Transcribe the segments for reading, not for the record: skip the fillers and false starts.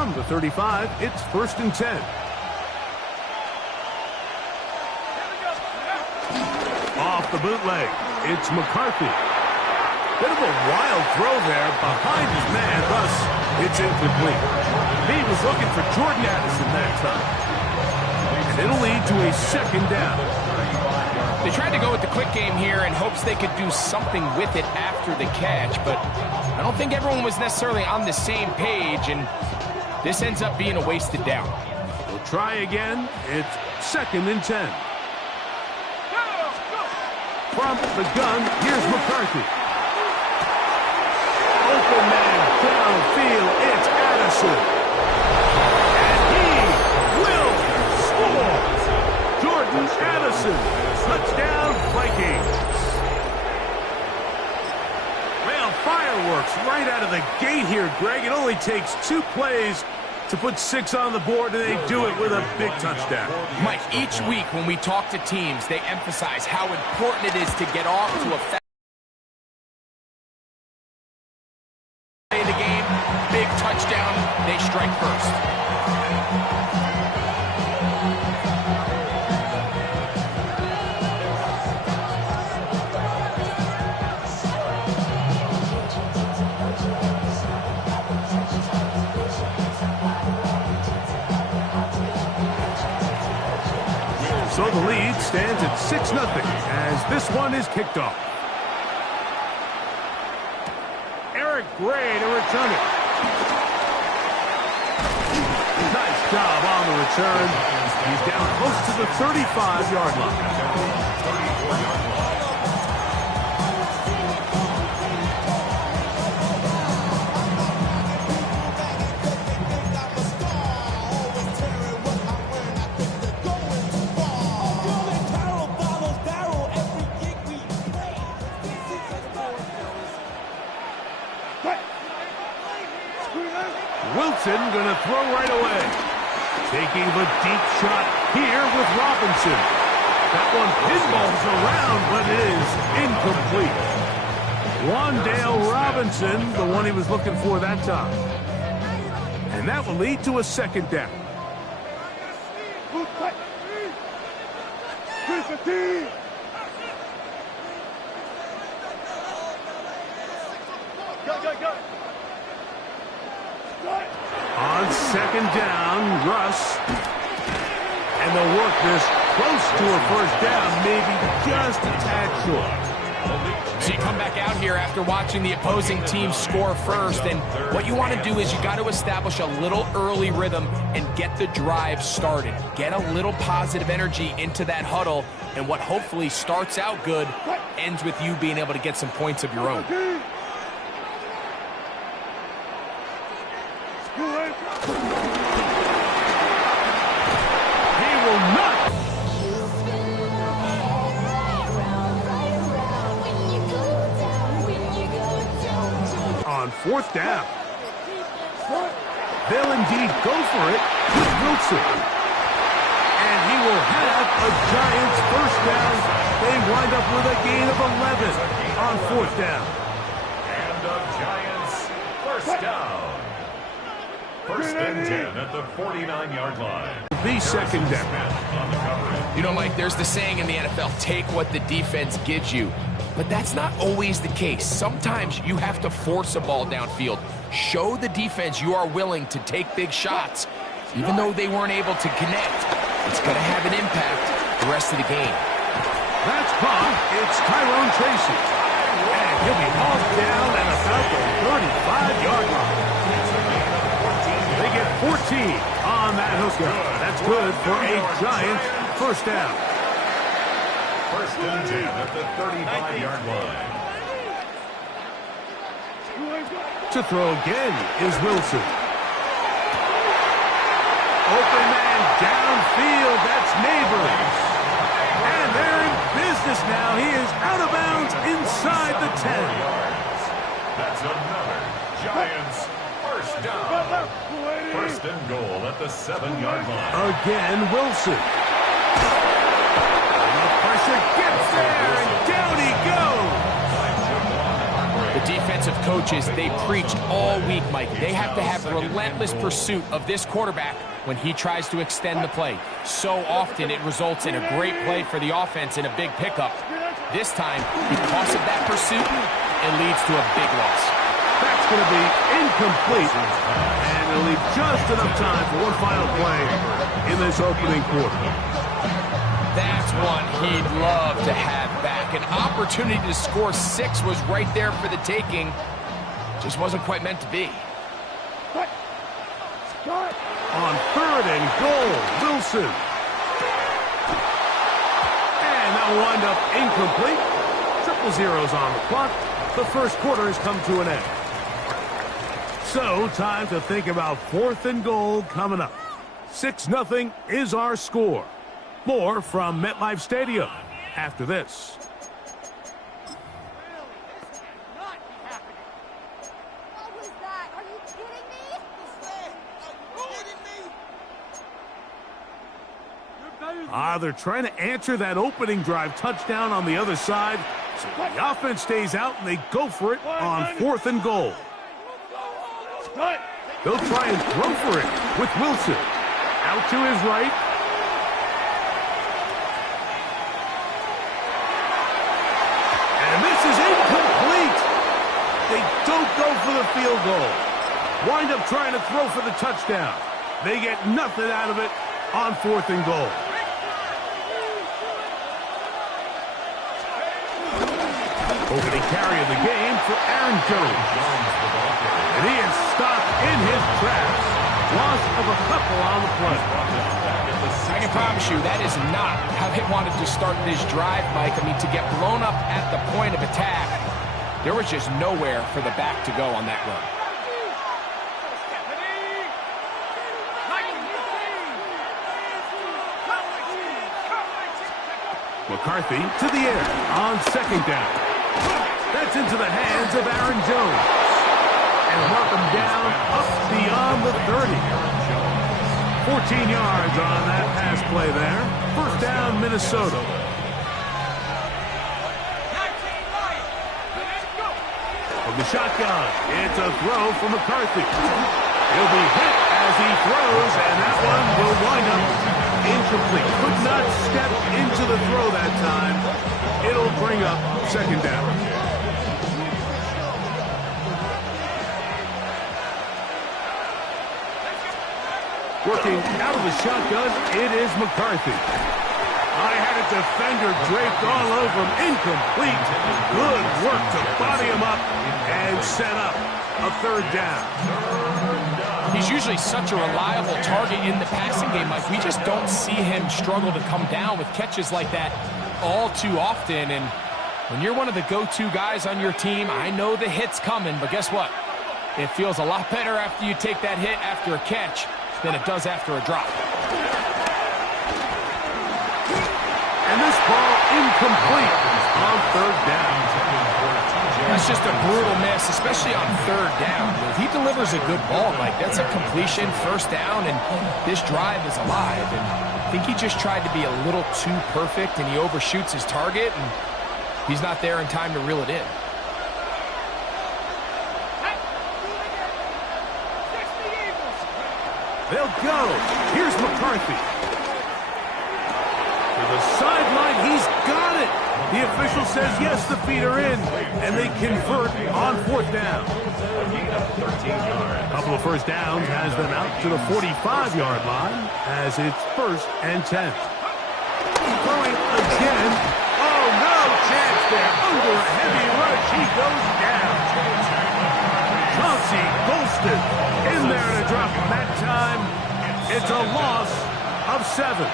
From the 35, it's 1st and 10. Off the bootleg, it's McCarthy. Bit of a wild throw there behind his man, thus it's incomplete. He was looking for Jordan Addison that time. And it'll lead to a 2nd down. They tried to go with the quick game here in hopes they could do something with it after the catch, but I don't think everyone was necessarily on the same page, and this ends up being a wasted down. We'll try again. It's 2nd and 10. From the gun, here's McCarthy. Open man downfield, it's Addison. And he will score. Jordan Addison, touchdown Vikings. Well, fireworks right out of the gate here, Greg. It only takes 2 plays to put 6 on the board, and they do it with a big touchdown. Mike, each week when we talk to teams, they emphasize how important it is to get off to a fast play of the game. Big touchdown, they strike first. So the lead stands at 6-0 as this one is kicked off. Eric Gray to return it. Nice job on the return. He's down close to the 35-yard line. Wilson going to throw right away. Taking the deep shot here with Robinson. That one pinballs around, but it is incomplete. Wandale Robinson, the one he was looking for that time. And that will lead to a 2nd down. On 2nd down, Russ. And they'll work this close to a 1st down, maybe just a tad short. So you come back out here after watching the opposing team score first, and what you want to do is you got to establish a little early rhythm and get the drive started. Get a little positive energy into that huddle, and what hopefully starts out good ends with you being able to get some points of your own. He will not. On 4th down. They'll indeed go for it with Wilson. And he will have a Giants 1st down. They wind up with a gain of 11 on 4th down. And the Giants 1st down. 1st and 10 at the 49-yard line. The 2nd down. You know, Mike, there's the saying in the NFL, take what the defense gives you. But that's not always the case. Sometimes you have to force a ball downfield. Show the defense you are willing to take big shots. Even though they weren't able to connect, it's going to have an impact the rest of the game. That's caught. It's Tyrone Tracy. And he'll be hauled down at about the 35-yard line. They get 14 on that hooker. That's good for a Giants 1st down. 1st and 10 at the 35-yard line. To throw again is Wilson. Open man downfield. That's Neighbors. And they're in business now. He is out of bounds inside the 10. That's another Giants 1st down. 1st and goal at the 7-yard line. Again, Wilson. And the pressure gets there, and down he goes. The The defensive coaches, they preach all week, Mike. They have to have relentless pursuit of this quarterback when he tries to extend the play. So often it results in a great play for the offense and a big pickup. This time, because of that pursuit, it leads to a big loss. That's going to be incomplete, and it'll leave just enough time for one final play in this opening quarter. That's one he'd love to have back. An opportunity to score 6 was right there for the taking. Just wasn't quite meant to be. On 3rd and goal, Wilson. And that will wind up incomplete. 0-0 on the clock. The first quarter has come to an end. So, time to think about 4th and goal coming up. 6-0 is our score. More from MetLife Stadium after this. They're trying to answer that opening drive touchdown on the other side. So the offense stays out and they go for it on 4th and goal. They'll try and throw for it with Wilson. Out to his right. And this is incomplete. They don't go for the field goal. Wind up trying to throw for the touchdown. They get nothing out of it on 4th and goal. Opening carry of the game for Aaron Jones. And he is stopped in his tracks. Loss of a couple on the play. I can promise you that is not how they wanted to start this drive, Mike. I mean, to get blown up at the point of attack, there was just nowhere for the back to go on that run. McCarthy to the air on 2nd down. That's into the hands of Aaron Jones. And mark him down up beyond the 30. 14 yards on that pass play there. 1st down, Minnesota. From the shotgun, it's a throw from McCarthy. He'll be hit as he throws, and that one will wind up incomplete. Could not step into the throw that time. It'll bring up 2nd down. Working out of the shotgun, it is McCarthy. I had a defender draped all over him. Incomplete. Good work to body him up and set up a 3rd down. He's usually such a reliable target in the passing game, Mike. We just don't see him struggle to come down with catches like that all too often. And when you're one of the go-to guys on your team, I know the hit's coming, but guess what? It feels a lot better after you take that hit after a catch than it does after a drop. And this ball incomplete on 3rd down. That's just a brutal miss, especially on 3rd down. If he delivers a good ball, like that's a completion, 1st down, and this drive is alive. And I think he just tried to be a little too perfect, and he overshoots his target, and he's not there in time to reel it in. They'll go. Here's McCarthy. To the sideline, he's got it. The official says yes, the feet are in, and they convert on 4th down. A couple of 1st downs has them out to the 45-yard line as it's 1st and 10. Throwing again. Oh, no chance there. Under a heavy rush, he goes down. Chauncey Golston in there to drop him that time. It's a loss of 7.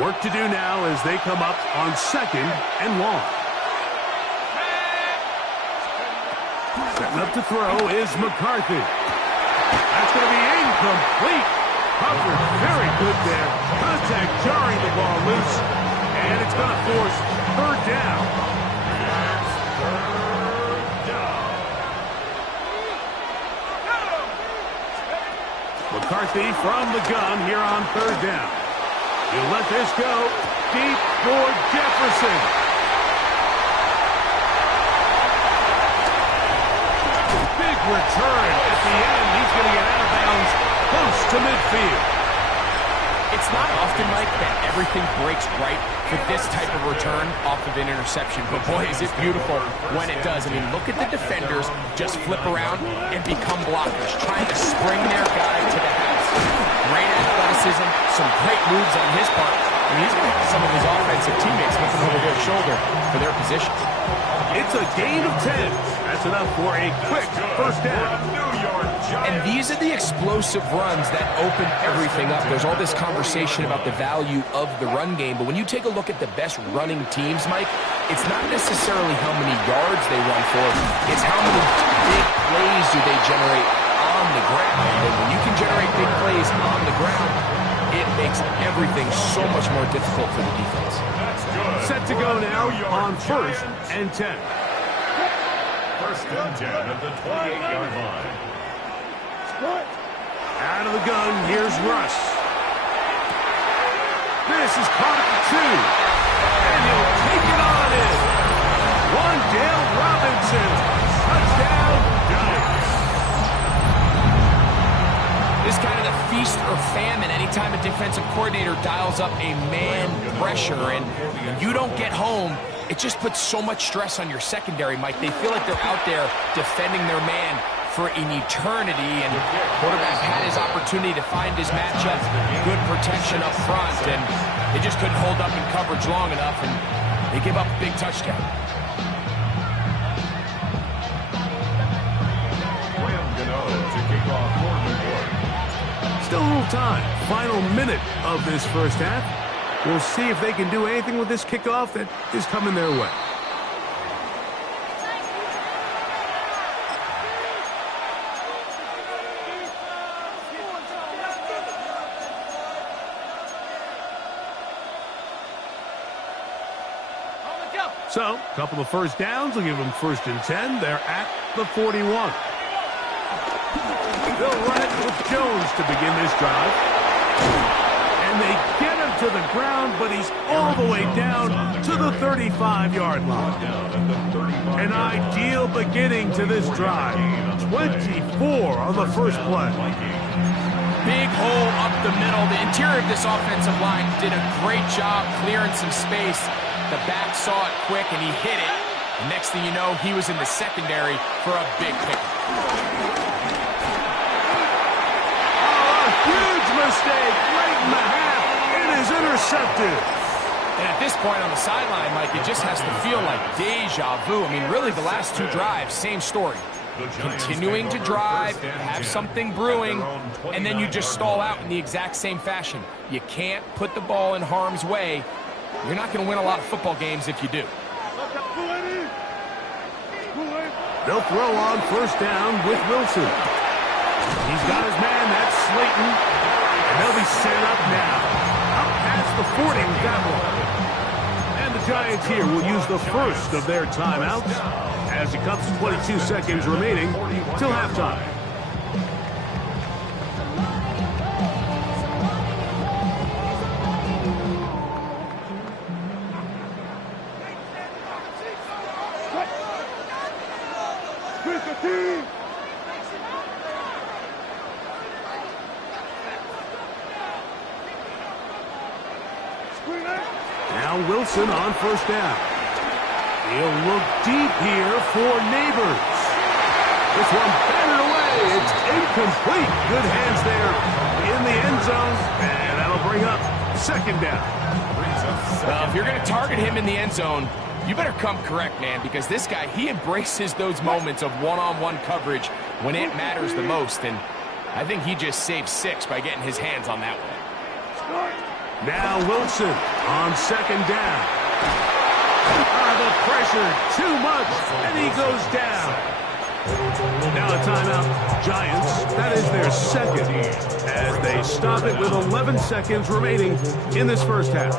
Work to do now as they come up on 2nd and long. Setting up to throw is McCarthy. That's going to be incomplete. Covered very good there. Contact jarring the ball loose. And it's going to force 3rd down. McCarthy from the gun here on 3rd down. He'll let this go. deep for Jefferson. Big return at the end. He's going to get out of bounds close to midfield. It's not often, Mike, that everything breaks right for this type of return off of an interception. But boy, is it beautiful when it does. I mean, look at the defenders just flip around and become blockers, trying to spring their guy to the house. Great athleticism, some great moves on his part. I mean, he's going to have some of his offensive teammates looking over their shoulder for their position. It's a gain of 10. That's enough for a quick first down. And these are the explosive runs that open everything up. There's all this conversation about the value of the run game, but when you take a look at the best running teams, Mike, it's not necessarily how many yards they run for, it's how many big plays do they generate on the ground. And when you can generate big plays on the ground, it makes everything so much more difficult for the defense. Set to go now on 1st and 10. 1st and 10 at the 28-yard line. Out of the gun, here's Russ. This is caught at the 2. And he'll take it on in. Wan'Dale Robinson. Touchdown, Giants. This kind of the feast or famine. Anytime a defensive coordinator dials up a man pressure and you don't get home, it just puts so much stress on your secondary, Mike. They feel like they're out there defending their man for an eternity, and quarterback had his opportunity to find his matchup, good protection up front, and they just couldn't hold up in coverage long enough, and they give up a big touchdown. Still a little time. Final minute of this first half. We'll see if they can do anything with this kickoff that is coming their way. So, a couple of first downs will give them 1st and 10. They're at the 41. They'll run it with Jones to begin this drive. And they get him to the ground, but he's all the way down to the 35-yard line. An ideal beginning to this drive. 24 on the first play. Big hole up the middle. The interior of this offensive line did a great job clearing some space. The back saw it quick, and he hit it. And next thing you know, he was in the secondary for a big pick. Oh, a huge mistake late in the half. It is intercepted. And at this point on the sideline, Mike, it just has to feel like deja vu. I mean, really, the last 2 drives, same story. Continuing to drive, have something brewing, and then you just stall out in the exact same fashion. You can't put the ball in harm's way. You're not going to win a lot of football games if you do. They'll throw on first down with Wilson. He's got his man, that's Slayton. And they'll be set up now. Up past the 40 with that one. And the Giants here will use the first of their timeouts as it comes to 22 seconds remaining till halftime. Now Wilson on first down. He'll look deep here for Neighbors. This one batted away. It's incomplete. Good hands there in the end zone. And that'll bring up 2nd down. Well, if you're going to target him in the end zone, you better come correct, man, because this guy, he embraces those moments of one-on-one coverage when it matters the most. And I think he just saved 6 by getting his hands on that one. Now Wilson on 2nd down. The pressure too much, and he goes down. Now a timeout. Giants, that is their 2nd, as they stop it with 11 seconds remaining in this first half.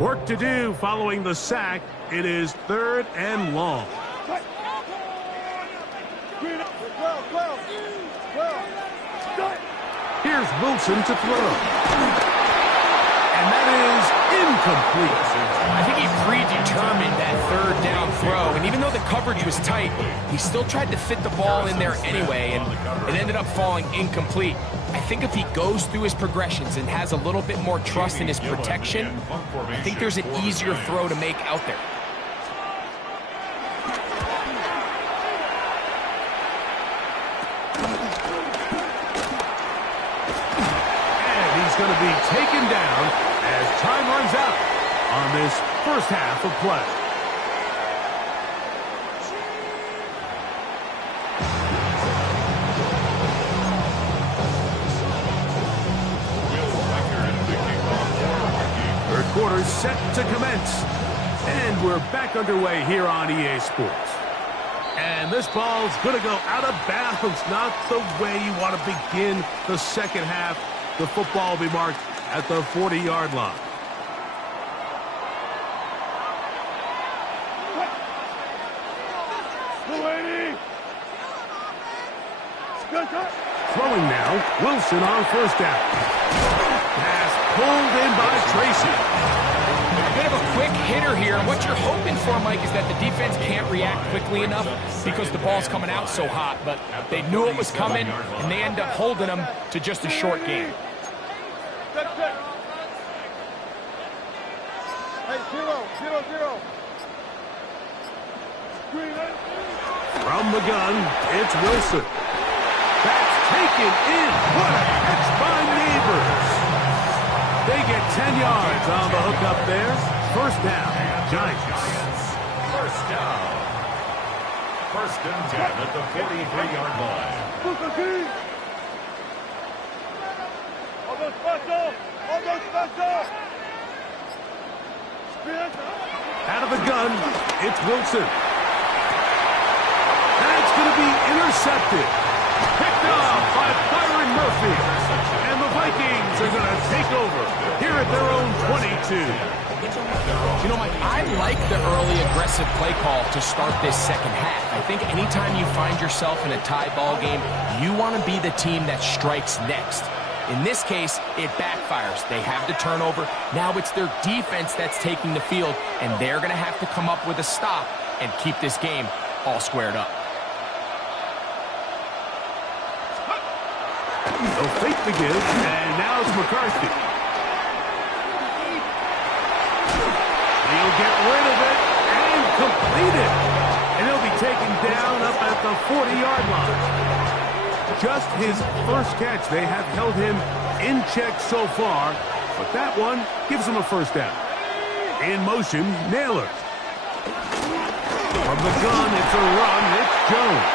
Work to do following the sack. It is 3rd and long. Here's Wilson to throw. And that is incomplete. I think he predetermined that third down throw, and even though the coverage was tight, he still tried to fit the ball in there anyway, and it ended up falling incomplete. I think if he goes through his progressions and has a little bit more trust in his protection, I think there's an easier throw to make out there. He's going to be taken down as time runs out on this first half of play. Third quarter set to commence. And we're back underway here on EA Sports. And this ball's going to go out of bounds. Not the way you want to begin the second half. The football will be marked at the 40-yard line. Throwing now, Wilson on first down. Pass pulled in by Tracy. A bit of a quick hitter here, and what you're hoping for, Mike, is that the defense can't react quickly enough because the ball's coming out so hot, but they knew it was coming, and they end up holding them to just a short game. From the gun, it's Wilson. That's taken in. What a catch by Neighbors. They get 10 yards on the hook up there. First down, Giants. First down. First and 10 at the 43-yard line. Out of the gun, it's Wilson. That's going to be intercepted. Picked off by Byron Murphy. And the Vikings are going to take over here at their own 22. You know, Mike, I like the early aggressive play call to start this second half. I think anytime you find yourself in a tie ball game, you want to be the team that strikes next. In this case, it backfires. They have the turnover. Now it's their defense that's taking the field, and they're going to have to come up with a stop and keep this game all squared up. No fake to give, and now it's McCarthy. He'll get rid of it and complete it. And he'll be taken down up at the 40-yard line. Just his first catch. They have held him in check so far, but that one gives him a first down. In motion, Naylor. From the gun, it's a run. It's Jones.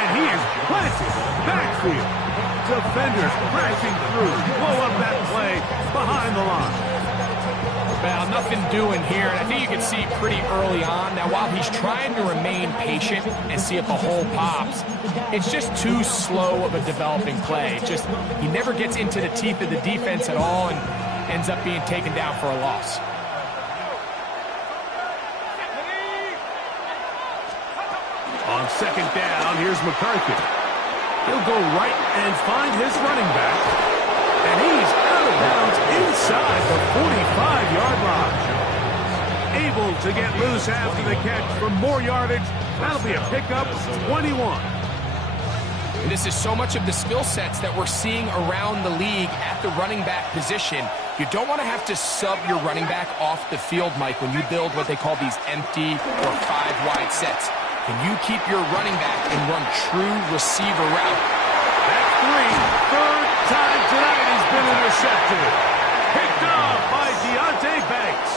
And he is planted backfield. Defenders crashing through. Blow up that play behind the line. Well, nothing doing here, and I think you can see pretty early on. Now, while he's trying to remain patient and see if a hole pops, it's just too slow of a developing play. He never gets into the teeth of the defense at all and ends up being taken down for a loss. On second down, here's McCarthy. He'll go right and find his running back. And he's out of bounds inside the 45-yard line. Able to get loose after the catch for more yardage. That'll be a pickup, 21. And this is so much of the skill sets that we're seeing around the league at the running back position. You don't want to have to sub your running back off the field, Mike, when you build what they call these empty or 5-wide sets. Can you keep your running back and run true receiver route? That's three. Third time tonight he's been intercepted. Picked off by Deontay Banks.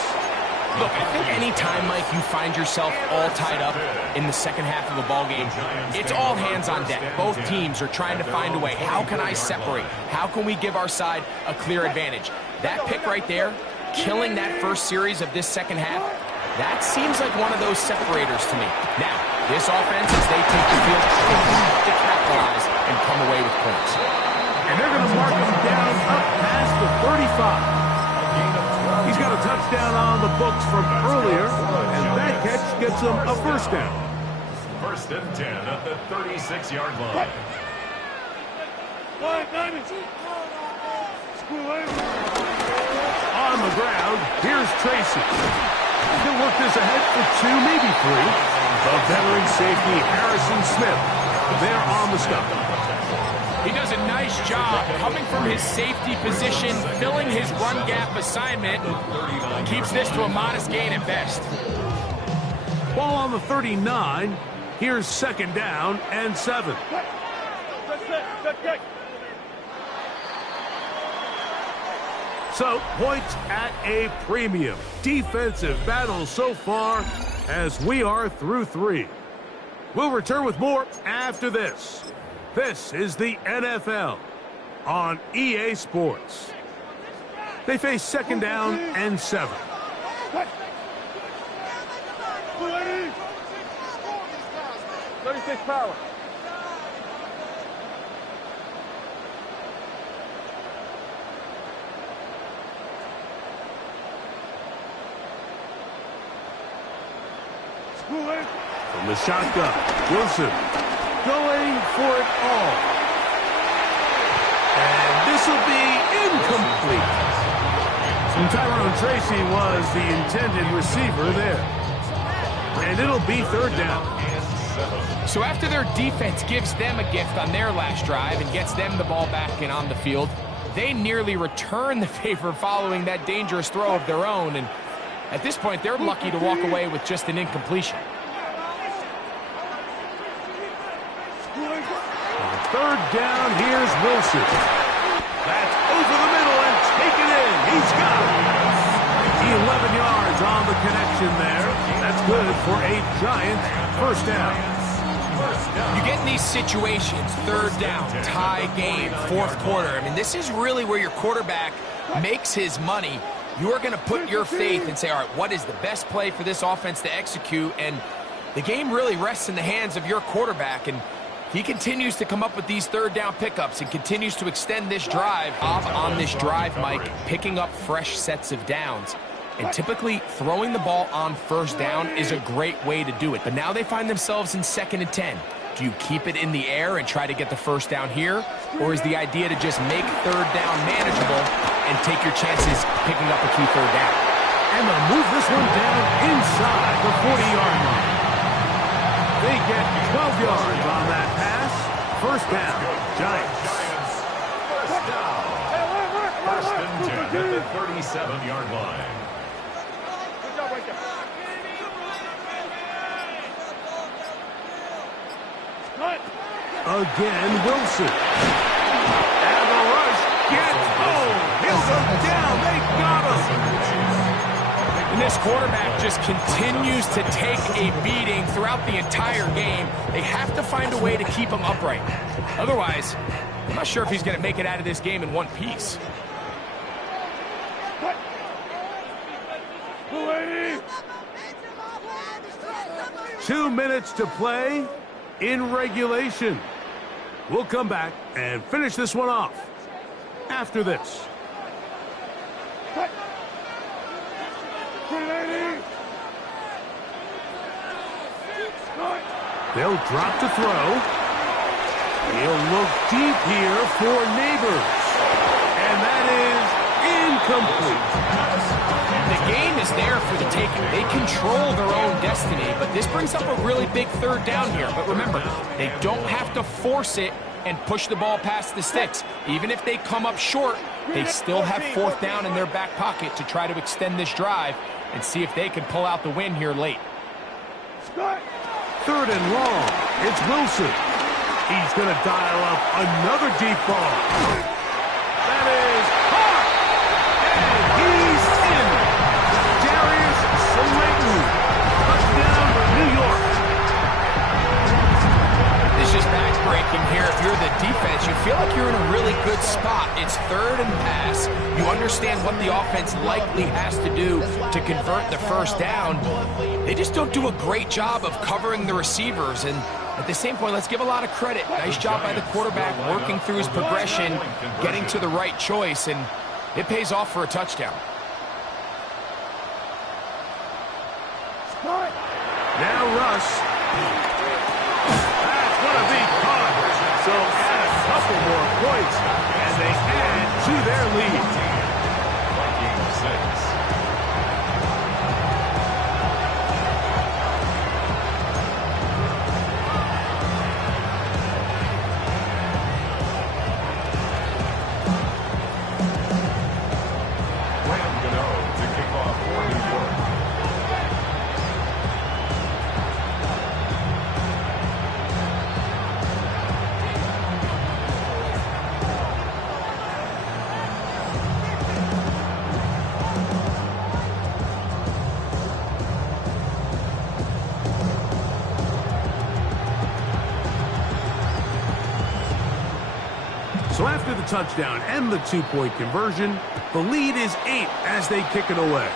Look, I think any time, Mike, you find yourself all tied up in the second half of a ball game, it's all hands on deck. Both teams are trying to find a way. How can I separate? How can we give our side a clear advantage? That pick right there, killing that first series of this second half, that seems like one of those separators to me. Now, this offense, as they take the field, they have to capitalize and come away with points. And they're going to mark him down up past the 35. He's got a touchdown on the books from earlier, and that catch gets him a first down. First and 10 at the 36-yard line. On the ground, here's Tracy. He'll work this ahead for 2, maybe 3. The veteran safety, Harrison Smith. They're on the stop. He does a nice job coming from his safety position, filling his run gap assignment, and keeps this to a modest gain at best. Ball on the 39. Here's 2nd down and 7. So, points at a premium. Defensive battle so far as we are through 3. We'll return with more after this. This is the NFL on EA Sports. They face 2nd down and 7. Power. From the shotgun, Wilson going for it all. And this will be incomplete. And Tyrone Tracy was the intended receiver there. And it'll be 3rd down. So after their defense gives them a gift on their last drive and gets them the ball back and on the field, they nearly return the favor following that dangerous throw of their own. And at this point, they're lucky to walk away with just an incompletion. 3rd down, here's Wilson. That's over the middle and taken in. He's got it. 11 yards on the connection there. That's good for a Giant 1st down. You get in these situations, 3rd down, tie game, 4th quarter. I mean, this is really where your quarterback makes his money. You are going to put your faith and say, all right, what is the best play for this offense to execute? And the game really rests in the hands of your quarterback. And he continues to come up with these 3rd down pickups and continues to extend this drive. On this drive, Mike, picking up fresh sets of downs. And typically, throwing the ball on 1st down is a great way to do it. But now they find themselves in 2nd and 10. Do you keep it in the air and try to get the 1st down here? Or is the idea to just make 3rd down manageable and take your chances picking up a key 3rd down? And they'll move this one down inside the 40-yard line. They get 12 yards on that pass. 1st down, Giants. 1st down. 1st and 10 at the 37-yard line. Again, Wilson. And the rush gets home. He'll go down. They got him. And this quarterback just continues to take a beating throughout the entire game. They have to find a way to keep him upright. Otherwise, I'm not sure if he's going to make it out of this game in one piece. 2 minutes to play in regulation. We'll come back and finish this one off after this. They'll drop to throw. He'll look deep here for Neighbors. And that is incomplete. The game is there for the taking. They control their own destiny, but this brings up a really big 3rd down here. But remember, they don't have to force it and push the ball past the sticks. Even if they come up short, they still have 4th down in their back pocket to try to extend this drive and see if they can pull out the win here late. 3rd and long. It's Wilson. He's going to dial up another deep ball. That is hard. And he's in. Darius Slayton. Touchdown, New York. It's just back-breaking here. If you're the defense, you feel like you're in a really good spot. It's 3rd and pass. You understand what the offense likely has to do to convert the 1st down. They just don't do a great job of covering the receivers. And at the same point, let's give a lot of credit. Nice job by the quarterback working through his progression, getting to the right choice, and it pays off for a touchdown. Now Russ. That's going to be caught. So add a couple more points to their lead. Vikings 6. So after the touchdown and the two-point conversion, the lead is 8 as they kick it away.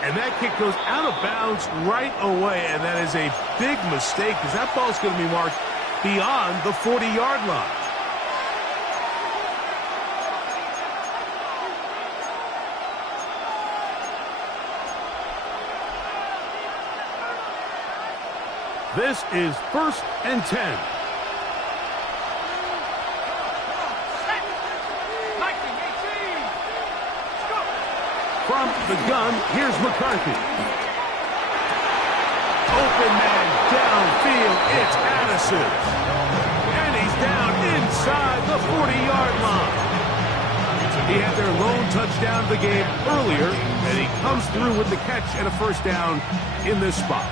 And that kick goes out of bounds right away, and that is a big mistake because that ball's going to be marked beyond the 40-yard line. This is 1st and 10. From the gun, here's McCarthy. Open man downfield, it's Addison. And he's down inside the 40-yard line. He had their lone touchdown of the game earlier, and he comes through with the catch and a first down in this spot.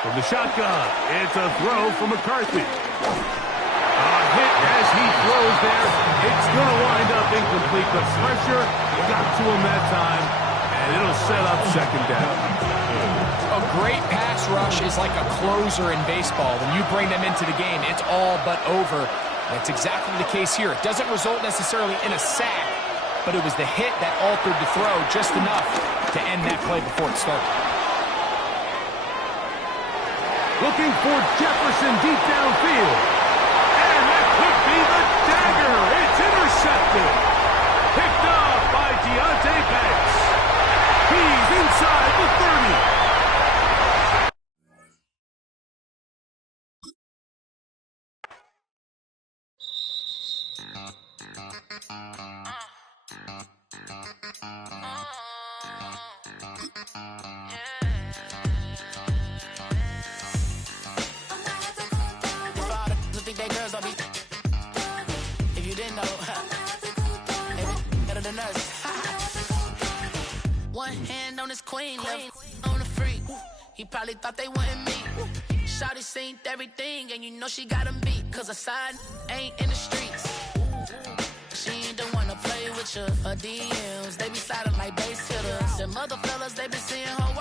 From the shotgun, it's a throw from McCarthy. A hit as he throws there. It's going to wind up incomplete. The pressure got to him that time, and it'll set up second down. A great pass rush is like a closer in baseball. When you bring them into the game, it's all but over. That's exactly the case here. It doesn't result necessarily in a sack, but it was the hit that altered the throw just enough to end that play before it started. Looking for Jefferson deep downfield. And that could be the dagger. It's intercepted. Picked off by Deontay Banks. He's inside the 30. One hand on his queen, left on the freak. He probably thought they wouldn't meet. Shawty seen everything, and you know she got him beat. Cause her side ain't in the streets. She ain't the one to play with you. Her DMs, they be sliding like base hitters. And mother fellas, they been seeing her